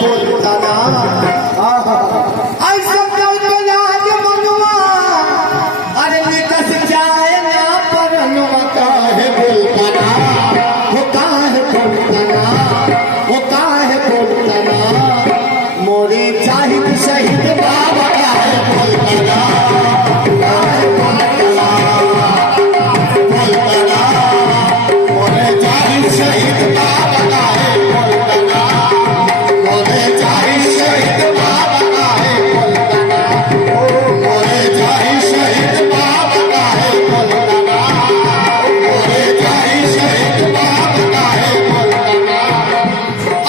बोलता ना ऐसा करके लाज मनवा अरे निकस जाए ना परनुआ काहे बोलता ना वो काहे बोलता ना वो काहे बोलता ना मोरे जाहिद शहीद बाबा काहे बोलता ना काहे बोलता ना बोलता ना मोरे जाहिद शहीद बाबा काहे बोलता ना मोरे जाहिद शहीद बाबा काहे बोलता ना ओ मोरे जाहिद शहीद बाबा काहे बोलता ना मोरे जाहिद शहीद बाबा काहे बोलता ना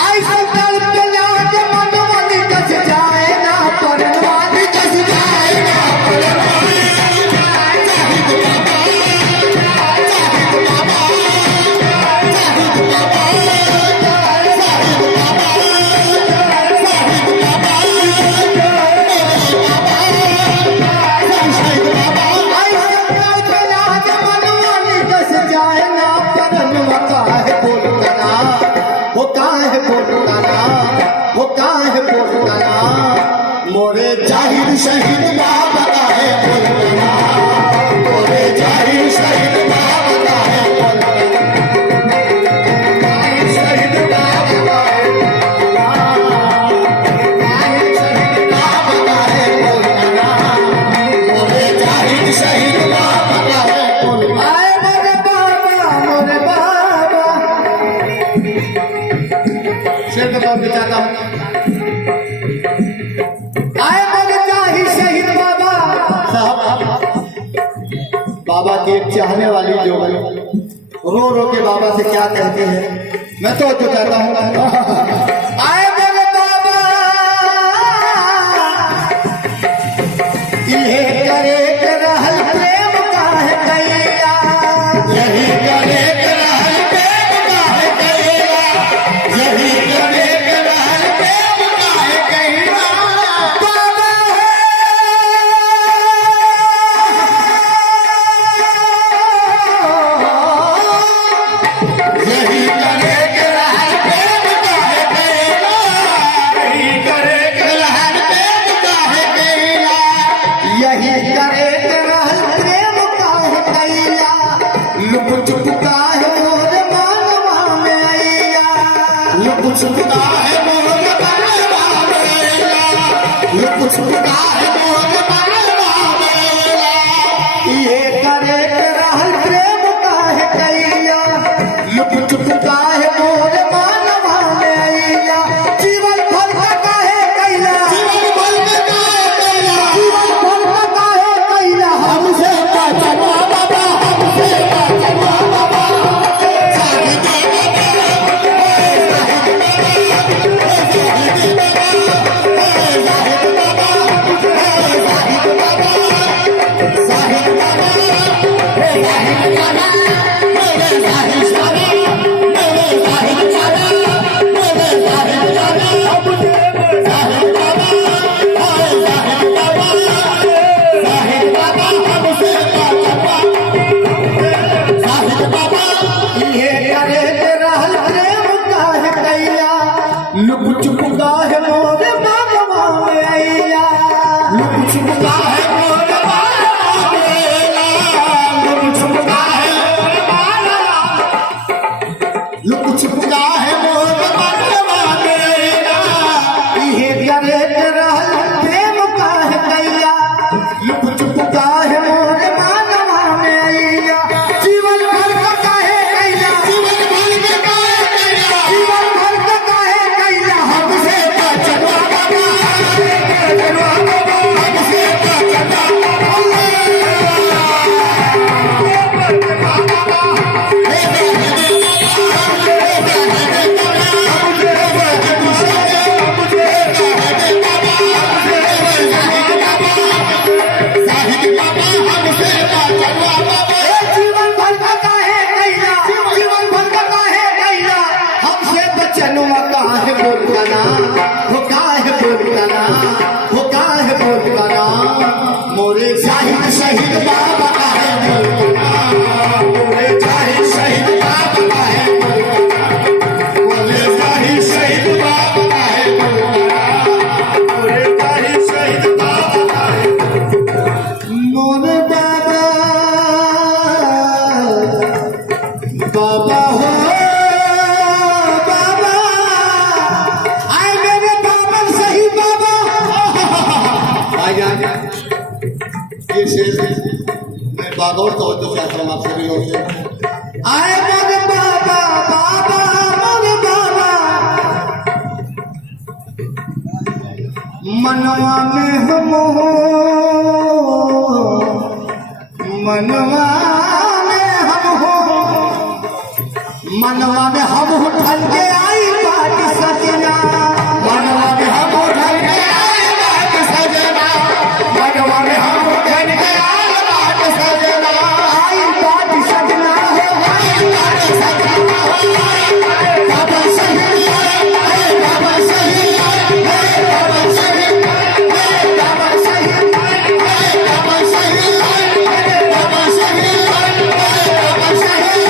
ऐसा दल पे लाज मनवा निकस जाए ना परनुआ निकस जाए ना परनुआ जाहिद बाबा जाहिद बाबा जाहिद बाबा जाहिद बाबा जाहिद बाबा शहीद बाबा ऐसा दल पे लाज मनवा निकस जाए ना परनुआ काहे बोलता ना वो काहे बोलता ना वो काहे बोलता ना मोरे जाहिद शहीद बाबा काहे बोलता ना मोरे जाहिद शहीद बाबा काहे बोलता ना शहीद बाबा काहे बोलता ना शहीद बाबा काहे बोलता ना मोरे जाहिद शहीद बाबा काहे बोलता आए मोरे बाबा शेर का बाप चाहता हूँ आए मोरे जाहिद शहीद बाबा साहब बाबा की एक चाहने वाली जो रो रो के बाबा से क्या कहते हैं मैं तो चाहता हूँ आए मोरे बाबा इहे करे के रहल प्रेम काहे कैया यही करे के रहल प्रेम काहे कैया यही करे के रहल प्रेम काहे कैया बाबा यही करे के रहल प्रेम काहे कैया यही करे के रहल प्रेम काहे कैया यही करे के रहल प्रेम काहे कैया लुक चुप काहे मोर मनवा में आइया लुक चुप काहे मोर मनवा में आइया लुक चुप काहे मोर मनवा में आइया ये करे के रहल प्रेम काहे कैया लुक चुप काहे मोर मनवा में आइया जीवन भर का काहे कैला जीवन भर का काहे कैला जीवन भर का काहे कैला हमसे बचवा बाबा हमसे बचवा बाबा जाहिद बाबा जाहिद बाबा जाहिद बाबा जाहिद बाबा जाहिद बाबा जाहिद बाबा मेरे जाहिद बाबा मेरे जाहिद बाबा मेरे जाहिद बाबा जाहिद बाबा हाय जाहिद बाबा जाहिद बाबा हमसे बचवा जाहिद बाबा ये करे के रहल प्रेम काहे कैया लुक चुप काहे मोर मनवा में आइया लुक चुप काहे मोर मनवा में आइया लुक चुप काहे मोर मनवा लुक चुप काहे मोर मनवा में आइया ये करे के रहल प्रेम काहे कैया लुक चुप काहे मोर मनवा में आइया जीवन भर का काहे कैला जीवन भर का काहे कैला जीवन भर का काहे कैला हमसे बचवा बाबा हमसे बचवा बाबा हमसे बचवा ये शेर मैं बागौर तवज्जो से आश्रम आपसे भी होते आए मोरे बाबा बाबा मोरे बाबा मनवा में हम हो मनवा में हम हो मनवा में हम उठल के आई बात सजना मनवा में हम उठल के आई बात सजना मनवा में हम उठल के आई बात सजना आई बात सजना हो आई बात सजना बाबा सही बाबा सही बाबा सही बाबा सही बाबा सही बाबा सही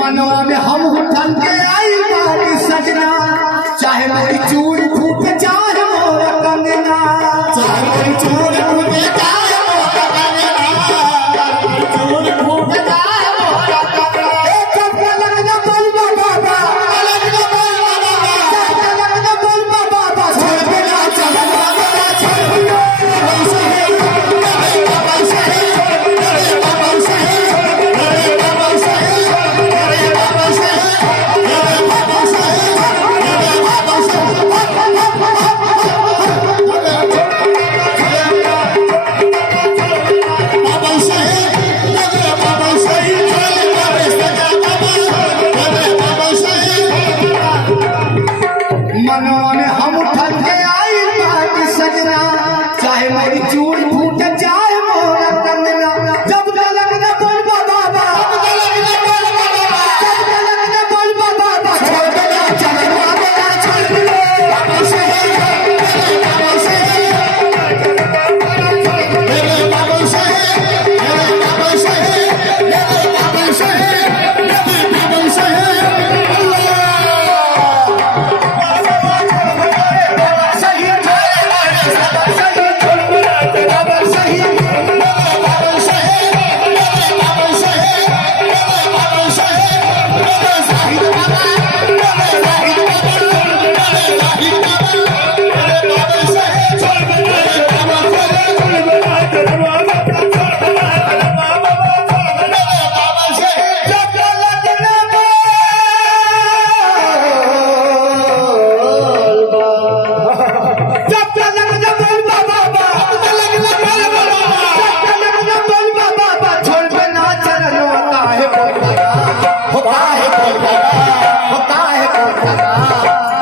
मनवा में हम उठल के आई बात सजना चाहे मेरी चूड़ फूट चाहे मोर कंगना चाहे मेरी चूड़ फूट चाहे मोर कंगना चूड़ फूट चाहे मोर कंगना एक पलक न बोल बाबा पलक न बोल बाबा पलक न बोल बाबा छोड़ के ना चल बाबा छोड़ बाबा सही बाबा सही बाबा सही बाबा सही मनवा में हम उठल के आई बात सजना चाहे मेरी चूड़ फूट चाहे मोर कंगना जब तलक न बोल बाबा जब तलक न बोल बाबा छोड़ के ना चल बाबा छोड़ के बाबा सही बाबा सही मेरे बाबा सही मेरे बाबा सही मेरे बाबा सही मेरे बाबा सही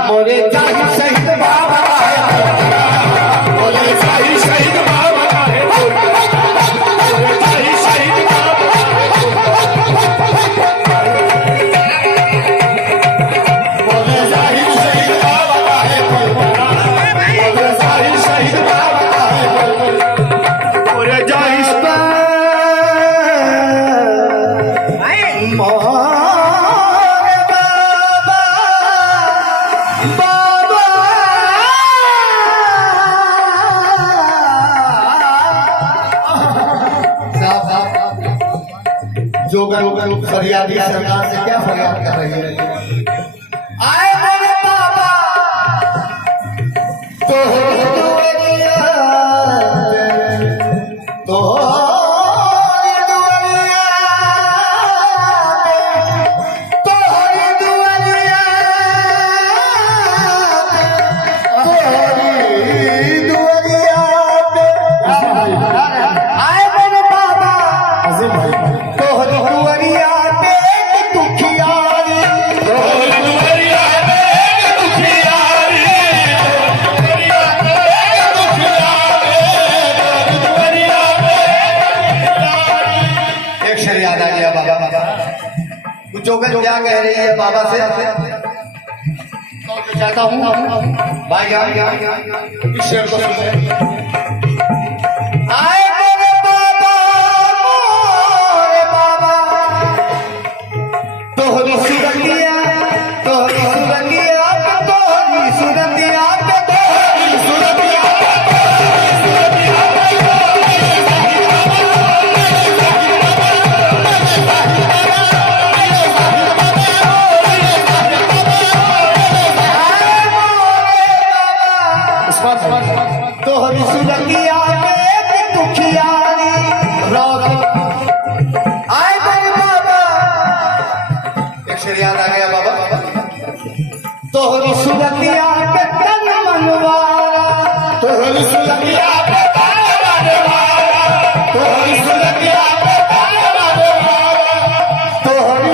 मोरे जाहि शहीद बाबा मोरे जाहि शहीद बाबा मोरे जाहि शहीद बाबा मोरे जाहि शहीद बाबा मोरे जाहि शहीद बाबा मोरे जाहि जोगा लोग फरियादी सरकार से क्या फरियाद कर रही है? आए मेरे बाबा तो दुनिया तो जोगन क्या कह रही है बाबा से? चाहता हूँ भाई इस शेर को सुने। आए मेरे बाबा तोहरी सुरंगिया तोहरी सुरंगिया तोहरी सुरंगिया तोहरी सुरंगिया में दुखियारी रोग आए मेरे बाबा। एक शेर याद आ गया बाबा। तोहरी सुरंगिया पे तन मनवारा तोहरी सुरंगिया पे तन मनवारा तोहरी सुरंगिया पे तन मनवारा तोहरी